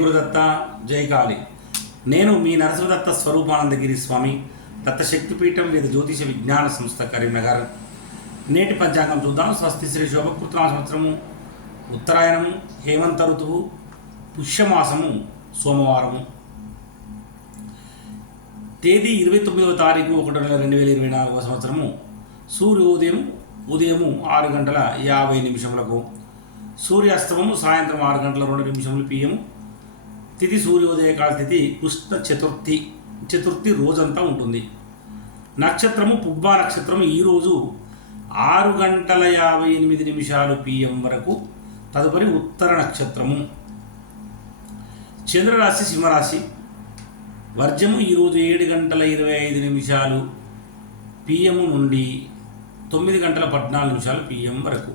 గురుదత్త జయకాళి నేను మీ నరసింహదత్త స్వరూపానందగిరి స్వామి దత్తశక్తిపీఠం వేద జ్యోతిష విజ్ఞాన సంస్థ కరీంనగర్. నేటి పంచాంగం చూద్దాం. స్వస్తి శ్రీ శోభకృత్నామ సంవత్సరము ఉత్తరాయణము హేమంత ఋతువు పుష్యమాసము సోమవారము. తేదీ ఇరవై తొమ్మిదవ తారీఖు ఒకటి నెల రెండు వేల ఇరవై నాలుగవ సంవత్సరము. సూర్యోదయం ఉదయము ఆరు గంటల యాభై నిమిషములకు. సూర్యాస్తమము సాయంత్రం ఆరు గంటల రెండు నిమిషములు పిఎము. తిథి సూర్యోదయకాల తిథి కృష్ణ చతుర్థి చతుర్థి రోజంతా ఉంటుంది. నక్షత్రము పుబ్బా నక్షత్రం ఈరోజు ఆరు గంటల యాభై ఎనిమిది నిమిషాలు పిఎం వరకు తదుపరి ఉత్తర నక్షత్రము. చంద్రరాశి సింహరాశి వర్జము ఈరోజు ఏడు గంటల ఇరవై ఐదు నిమిషాలు పిఎం నుండి తొమ్మిది గంటల పద్నాలుగు నిమిషాలు పిఎం వరకు.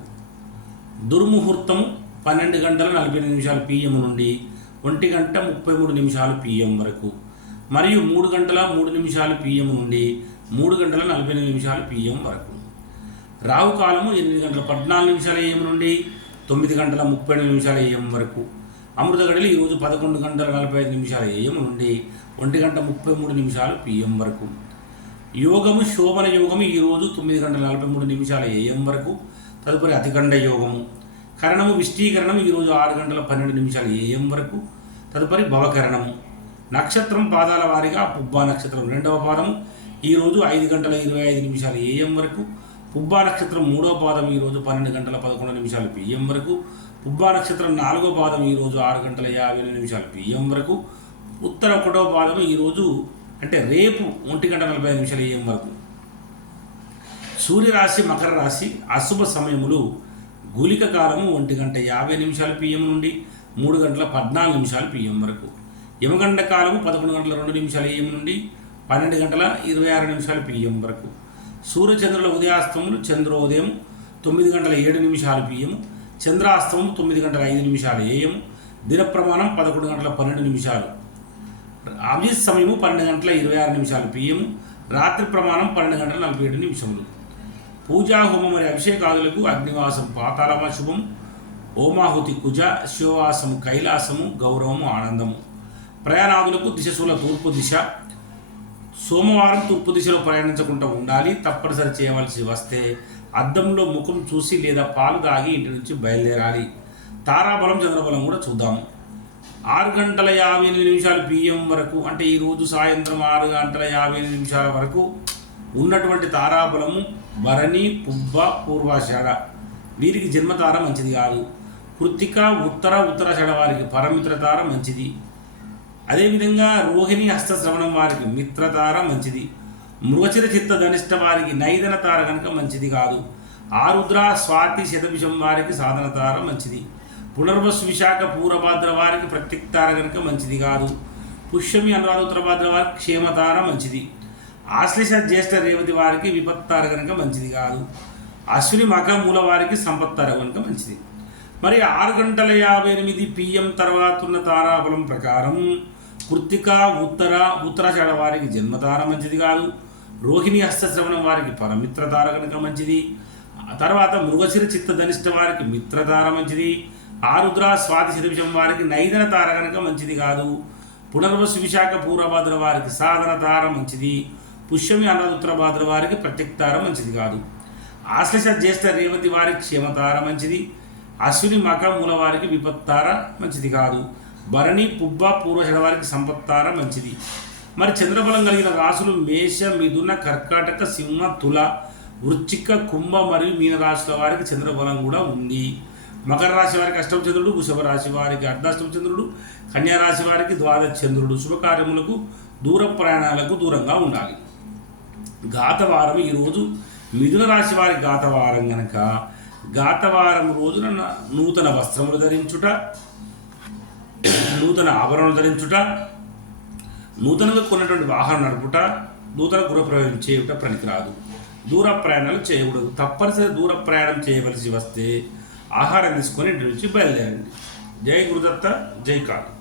దుర్ముహూర్తము పన్నెండు గంటల నలభై ఎనిమిది నిమిషాలు పిఎం నుండి ఒంటి గంట ముప్పై మూడు నిమిషాలు పిఎం వరకు. మరియు మూడు గంటల మూడు నిమిషాలు పిఎం నుండి మూడు గంటల నలభై ఎనిమిది నిమిషాలు పిఎం వరకు. రావు కాలము ఎనిమిది గంటల పద్నాలుగు నిమిషాల ఏఎం నుండి తొమ్మిది గంటల ముప్పై ఎనిమిది నిమిషాల ఏఎం వరకు. అమృత ఈరోజు పదకొండు గంటల నలభై ఐదు నిమిషాల ఏఎం నుండి ఒంటి గంట ముప్పై మూడు నిమిషాలు పిఎం వరకు. యోగము శోభన యోగము ఈరోజు తొమ్మిది గంటల నలభై మూడు నిమిషాల ఏఎం వరకు. తదుపరి అతిగండ యోగము. కరణము విష్టీకరణం ఈరోజు ఆరు గంటల పన్నెండు నిమిషాలు ఏఎం వరకు. తదుపరి భవకరణము. నక్షత్రం పాదాల వారీగా పుబ్బా నక్షత్రం రెండవ పాదము. ఈరోజు ఐదు గంటల ఇరవై ఐదు నిమిషాలు ఏఎం వరకు. పుబ్బా నక్షత్రం మూడవ పాదం ఈరోజు పన్నెండు గంటల పదకొండు నిమిషాలు పిఎం వరకు. పుబ్బా నక్షత్రం నాలుగో పాదం ఈరోజు ఆరు గంటల యాభై ఎనిమిది నిమిషాలు పిఎం వరకు. ఉత్తర ఒకటవ పాదం ఈరోజు అంటే రేపు ఒంటి గంట నలభై ఐదు నిమిషాలు ఏఎం వరకు. సూర్యరాశి మకర రాశి అశుభ సమయములు. గులిక కాలము ఒంటి గంట యాభై నిమిషాలు పిఎం నుండి మూడు గంటల పద్నాలుగు నిమిషాలు పిఎం వరకు. యమగండ కాలము పదకొండు గంటల రెండు నిమిషాలు ఏఎం నుండి పన్నెండు గంటల ఇరవై ఆరు నిమిషాలు పిఎం వరకు. సూర్యచంద్రుల ఉదయాస్తములు చంద్రోదయం తొమ్మిది గంటల ఏడు నిమిషాలు పిఎం చంద్రాస్తమం తొమ్మిది గంటల ఐదు నిమిషాలు ఏఎం దిన ప్రమాణం పదకొండు గంటల పన్నెండు నిమిషాలు. అభిజిత్ సమయము పన్నెండు గంటల ఇరవై ఆరు నిమిషాలు పిఎం రాత్రి ప్రమాణం పన్నెండు గంటల నలభై ఏడు నిమిషములు. పూజా హోమం మరియు అభిషేకాదులకు అగ్నివాసం పాతాళమ శుభం ఓమాహుతి కుజ శివవాసము కైలాసము గౌరవము ఆనందము. ప్రయాణాదులకు దిశశూల తూర్పు దిశ. సోమవారం తూర్పు దిశలో ప్రయాణించకుండా ఉండాలి. తప్పనిసరి చేయవలసి వస్తే అద్దంలో ముఖం చూసి లేదా పాలు తాగి ఇంటి నుంచి బయలుదేరాలి. తారాబలం చంద్రబలం కూడా చూద్దాము ఆరు గంటల యాభై ఎనిమిది నిమిషాలు పిఎం వరకు అంటే ఈరోజు సాయంత్రం ఆరు గంటల యాభై ఎనిమిది నిమిషాల వరకు ఉన్నటువంటి తారాబలము భరణి పుబ్బ పూర్వాషాఢ. వీరికి జన్మతార మంచిది కాదు. కృత్తిక ఉత్తర ఉత్తరాషాఢ వారికి పరమిత్ర తార మంచిది. అదేవిధంగా రోహిణి హస్తశ్రవణం వారికి మిత్రతార మంచిది. మృగచిర చిత్త ధనిష్ట వారికి నైదన తార కనుక మంచిది కాదు. ఆరుద్ర స్వాతి శతభిషం వారికి సాధన తార మంచిది. పునర్వసు విశాఖ పూర్వభాద్ర వారికి ప్రత్యక్తార కనుక మంచిది కాదు. పుష్యమి అనురాధ ఉత్తరభాద్ర వారికి క్షేమతార మంచిది. ఆశ్లేష జ్యేష్ఠ రేవతి వారికి విపత్తారు కనుక మంచిది కాదు. అశ్విని మఖ మూల వారికి సంపత్తారు కనుక మంచిది. మరి ఆరు గంటల యాభై ఎనిమిది పిఎం తర్వాత ఉన్న తారాబలం ప్రకారం కృత్తిక ఉత్తర ఉత్తరాషాఢ వారికి జన్మతార మంచిది కాదు. రోహిణి హస్తశ్రవణం వారికి పరమిత్రతార కనుక మంచిది. ఆ తర్వాత మృగశిర చిత్త ధనిష్ట వారికి మిత్రతార మంచిది. ఆరుద్ర స్వాతి శతవిషం వారికి నైదన తార కనుక మంచిది కాదు. పునర్వసు విశాఖ పూర్వభద్ర వారికి సాధన తార మంచిది. పుష్యమి అన్నదుత్తర భాద్ర వారికి ప్రత్యక్తార మంచిది కాదు. ఆశ్లేష జ్యేష్ఠ రేవతి వారికి క్షేమతార మంచిది. అశ్విని మక మూల వారికి విపత్తార మంచిది కాదు. భరణి పుబ్బ పూర్వషడ వారికి సంపత్తార మంచిది. మరి చంద్రబలం కలిగిన రాశులు మేష మిథున కర్కాటక సింహ తుల వృచ్చిక కుంభ మరియు మీన రాశుల వారికి చంద్రబలం కూడా ఉంది. మకర రాశి వారికి అష్టమ చంద్రుడు వృషభ రాశి వారికి అర్ధాష్టమ చంద్రుడు కన్యా రాశి వారికి ద్వాదశ చంద్రుడు. శుభకార్యములకు దూర ప్రయాణాలకు దూరంగా ఉండాలి. గాతవారం ఈరోజు మిథున రాశి వారి గాతవారం గనక గాతవారం రోజున నూతన వస్త్రములు ధరించుట నూతన ఆభరణలు ధరించుట నూతనంగా కొన్నటువంటి వాహనం నడుపుట నూతన గృహప్రవేశం చేయుట పనికిరాదు. దూర ప్రయాణాలు చేయకూడదు. తప్పనిసరి దూర ప్రయాణం చేయవలసి వస్తే ఆహారం తీసుకొని ఇంటి నుంచి బయలుదేరండి. జై గురుదత్త జై కాళీ.